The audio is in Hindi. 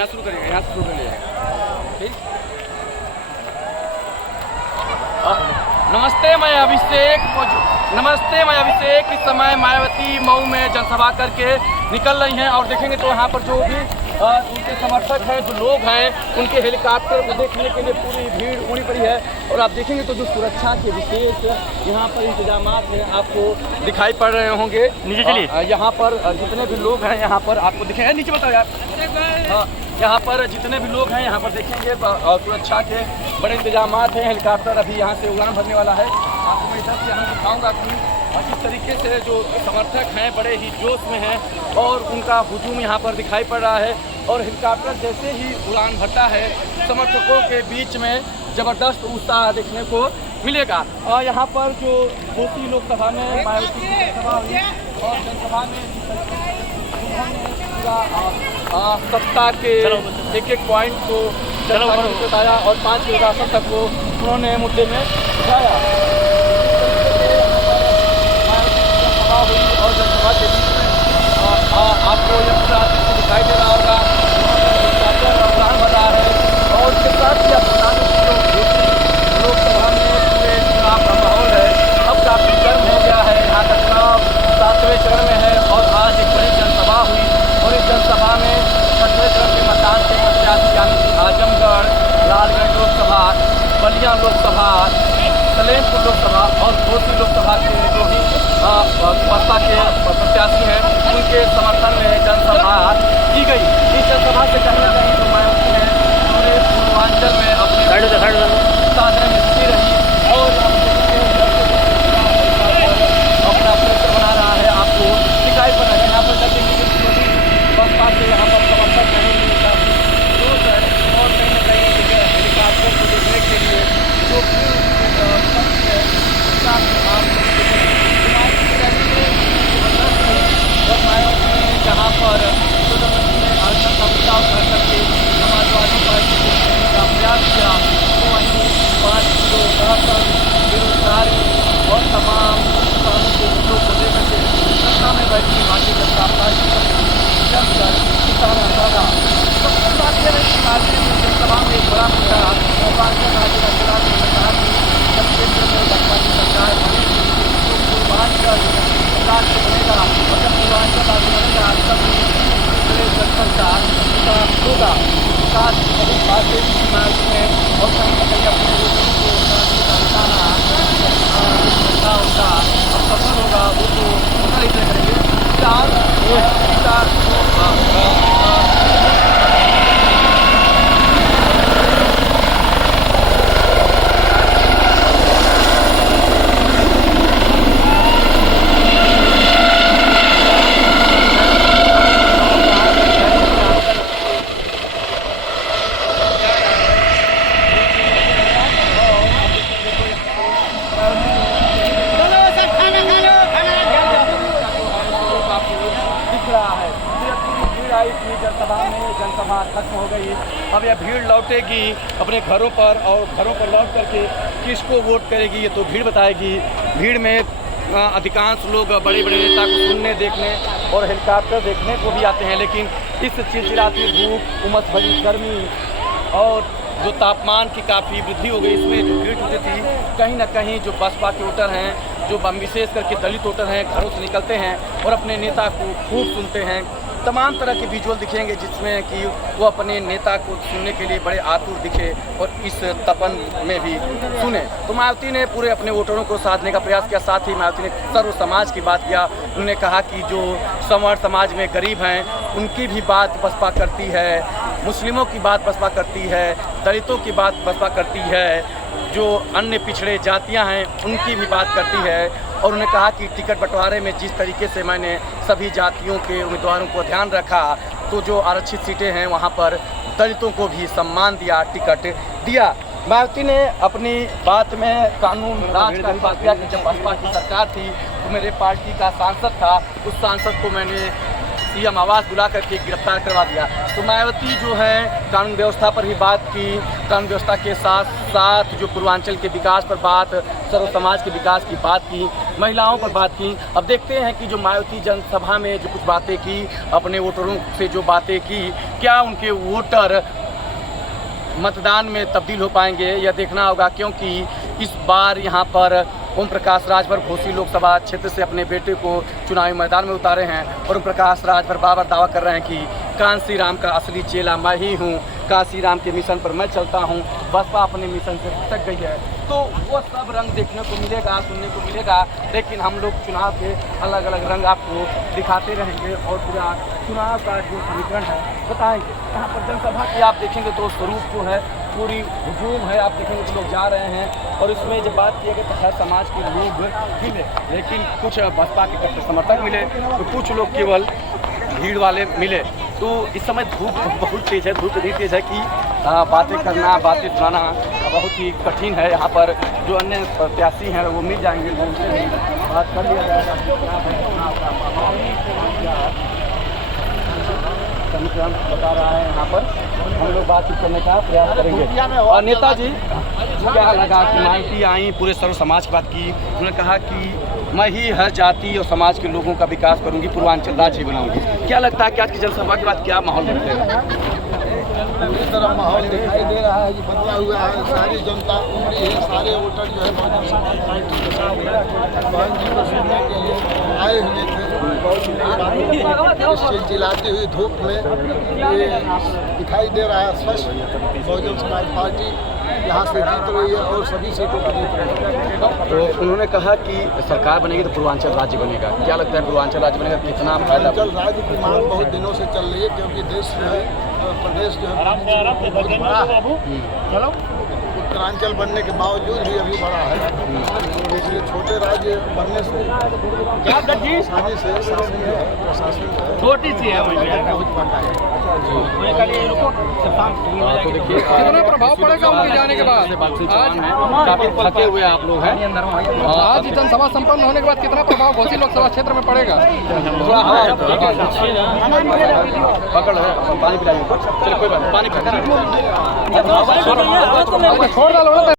यहाँ शुरू करेंगे, यहाँ से शुरू कर लिया। ठीक। नमस्ते, मैं अभिषेक। इस समय मायावती मऊ में जनसभा करके निकल रही हैं और देखेंगे तो यहाँ पर जो भी उनके समर्थक हैं, जो लोग हैं, उनके हेलीकॉप्टर को देखने के लिए पूरी भीड़ उमड़ी पड़ी है। और आप देखेंगे तो जो सुरक्षा के विशेष यहाँ पर इंतजाम हैं आपको दिखाई पड़ रहे होंगे। नीचे चलिए। यहाँ पर जितने भी लोग हैं यहाँ पर आपको दिखेंगे, नीचे बताओ यार। यहाँ पर जितने भी लोग हैं यहाँ पर देखेंगे सुरक्षा के बड़े इंतजाम हैं। हेलीकॉप्टर अभी यहाँ से उड़ान भरने वाला है। आपको मैं इधर से यहाँ दिखाऊँगा कि इस तरीके से जो समर्थक हैं बड़े ही जोश में हैं और उनका हुजूम यहाँ पर दिखाई पड़ रहा है। और हेलीकॉप्टर जैसे ही उड़ान भरता है समर्थकों के बीच में ज़बरदस्त उत्साह देखने को मिलेगा। और यहाँ पर जो घोसी लोकसभा में मायावती की जनसभा हुई और जनसभा में उन्होंने पूरा सत्ता के एक पॉइंट को बताया और 5 विकासों तक को उन्होंने मुद्दे में उठाया। हुई और जनसभा के बीच में आपको यह पूरा दिखाई दे रहा होगा, उड़ान भर रहा है। और उसके साथ ही आप बता दें कि लोकसभा में पूरे चुनाव का माहौल है, अब काफ़ी गर्म हो गया है। यहाँ का चुनाव 7वें चरण में है और आज एक बड़ी जनसभा हुई और इस जनसभा में 7वें चरण के मतदान के प्रत्याशी यानी आजमगढ़, लालगंज लोकसभा, बलिया लोकसभा, सलेमपुर लोकसभा और घोसी लोकसभा के जो भी बसपा के प्रत्याशी हैं उनके समर्थन में जनसभा की गई। इस जनसभा से कहीं ना कहीं जो मायावती है पूरे पूर्वांचल में अपने साधन में जुटी रही और अपना प्रेशर बना रहा है। आपको दिखाई पड़ रहा है यहाँ पर बसपा के यहाँ पर समर्थक नहीं जोश है और कहीं ना कहीं हेलीकॉप्टर को देखने के लिए जो जहाँ पर प्रधानमंत्री ने आसन का प्रस्ताव कर करके समाजवादी पार्टी को जीतने का प्रयास किया तो वहीं 5 किलो राशन, बेरोजगारी और तमाम किसानों के मुद्दों को लेकर के सत्ता में बैठी भारतीय जनता पार्टी जमकर किसान आंदोलन। सबसे बात यह है कि राज्य में जनसभा में एक बड़ा मुद्दा पूर्वांचल राज्य का चुनाव में कहा कि जब केंद्र में बसपा की सरकार बनेगी तो पूर्वांचल राज्य बनेगा और जब पूर्वांचल राज्य बनेगा तब सरकार होगा। विकास की बड़ी बातें में और कहीं ना कहीं अपने लोगों को हटाना उनका सफल होगा वो तो उतना ही करेंगे। जनसभा खत्म हो गई। अब यह भीड़ लौटेगी अपने घरों पर और घरों पर लौट करके किसको वोट करेगी ये तो भीड़ बताएगी। भीड़ में अधिकांश लोग बड़े बड़े नेता को सुनने, देखने और हेलीकॉप्टर देखने को भी आते हैं, लेकिन इस चिलचिलाती धूप, उमस भरी गर्मी और जो तापमान की काफ़ी वृद्धि हो गई इसमें जो भीड़ जुटी थी कहीं ना कहीं जो बसपा के वोटर हैं, जो विशेष करके दलित वोटर हैं, घरों से निकलते हैं और अपने नेता को खूब सुनते हैं। तमाम तरह के विजुअल दिखेंगे जिसमें कि वो अपने नेता को सुनने के लिए बड़े आतुर दिखे और इस तपन में भी सुने। तो मायावती ने पूरे अपने वोटरों को साधने का प्रयास किया। साथ ही मायावती ने सर्व समाज की बात किया। उन्होंने कहा कि जो संवर्ण समाज में गरीब हैं उनकी भी बात बसपा करती है, मुस्लिमों की बात बसपा करती है, दलितों की बात बसपा करती है, जो अन्य पिछड़े जातियां हैं उनकी भी बात करती है। और उन्होंने कहा कि टिकट बंटवारे में जिस तरीके से मैंने सभी जातियों के उम्मीदवारों को ध्यान रखा तो जो आरक्षित सीटें हैं वहां पर दलितों को भी सम्मान दिया, टिकट दिया। मायावती ने अपनी बात में कानून राज का भी बात किया कि जब बसपा की सरकार थी तो मेरे पार्टी का सांसद था, उस सांसद को मैंने सीएम आवास बुला करके गिरफ्तार करवा दिया। तो मायावती जो है कानून व्यवस्था पर ही बात की, कानून व्यवस्था के साथ साथ जो पूर्वांचल के विकास पर बात, सर्व समाज के विकास की बात की, महिलाओं पर बात की। अब देखते हैं कि जो मायावती जनसभा में जो कुछ बातें की, अपने वोटरों से जो बातें की, क्या उनके वोटर मतदान में तब्दील हो पाएंगे, यह देखना होगा। क्योंकि इस बार यहाँ पर ओम प्रकाश राजभर घोसी लोकसभा क्षेत्र से अपने बेटे को चुनावी मैदान में उतारे हैं और ओम प्रकाश राजभर बार दावा कर रहे हैं कि कांसी राम का असली चेला मैं ही हूँ, कांसी राम के मिशन पर मैं चलता हूँ, बसपा अपने मिशन से भटक गई है। तो वो सब रंग देखने को मिलेगा, सुनने को मिलेगा, लेकिन हम लोग चुनाव के अलग अलग रंग आपको दिखाते रहेंगे और पूरा चुनाव का जो समीकरण है बताएंगे। यहाँ पर जनसभा की आप देखेंगे तो स्वरूप जो है पूरी हुजूम है, आप देखेंगे तो लोग जा रहे हैं। और इसमें जब बात किया गया तो हर समाज के लोग मिले, लेकिन कुछ बसपा के कट्टर समर्थक मिले, तो कुछ लोग केवल भीड़ वाले मिले। तो इस समय धूप बहुत तेज़ है, धूप इतनी तेज़ है कि बातें करना, बातें सुनाना बहुत ही कठिन है। यहाँ पर जो अन्य प्रत्याशी हैं वो मिल जाएंगे, तो उनसे भी बात कर लिया जाएगा। समीकरण बता रहा है, यहाँ पर हम लोग बातचीत करने का प्रयास करेंगे। और नेताजी क्या लगा कि मायावती आई, पूरे सर्व समाज की बात की, उन्होंने कहा कि मैं ही हर जाति और समाज के लोगों का विकास करूंगी, पूर्वांचल राज्य बनाऊंगी। क्या लगता है कि आज की जनसभा के बाद क्या माहौल बदलेगा? इस तरह माहौल दिखाई दे रहा है कि बदला हुआ है। सारी जनता उमड़ी है, सारे वोटर जो है बहुजन समाज पार्टी के साथ बहन जी को सुनने के लिए आए हुए थे। इस चिलचिलाती हुई धूप में ये दिखाई दे रहा है स्पष्ट, बहुजन समाज पार्टी यहाँ से जीत रही है और सभी सीटों पर जीत रही है। तो उन्होंने कहा कि सरकार बनेगी तो पूर्वांचल राज्य बनेगा। क्या लगता है पूर्वांचल राज्य बनेगा, कितना फायदा? पूर्वांचल राज्य की मांग बहुत दिनों से चल रही है, क्योंकि देश जो है प्रदेश जो है बहुत बड़ा है। उत्तरांचल बनने के बावजूद भी अभी बड़ा है, इसलिए छोटे राज्य बनने से आसानी से शासन जो है प्रशासन जो है छोटी सी है। बहुत बड़ा है। तो देखिए कितना प्रभाव पड़ेगा उनके जाने के बाद? काफी थके हुए आप लोग हैं। आज जनसभा संपन्न होने के बाद कितना प्रभाव घोसी लोकसभा क्षेत्र में पड़ेगा? पकड़ है, पानी पिलाइए। चलो कोई बात नहीं, पानी छोड़ डालो ना।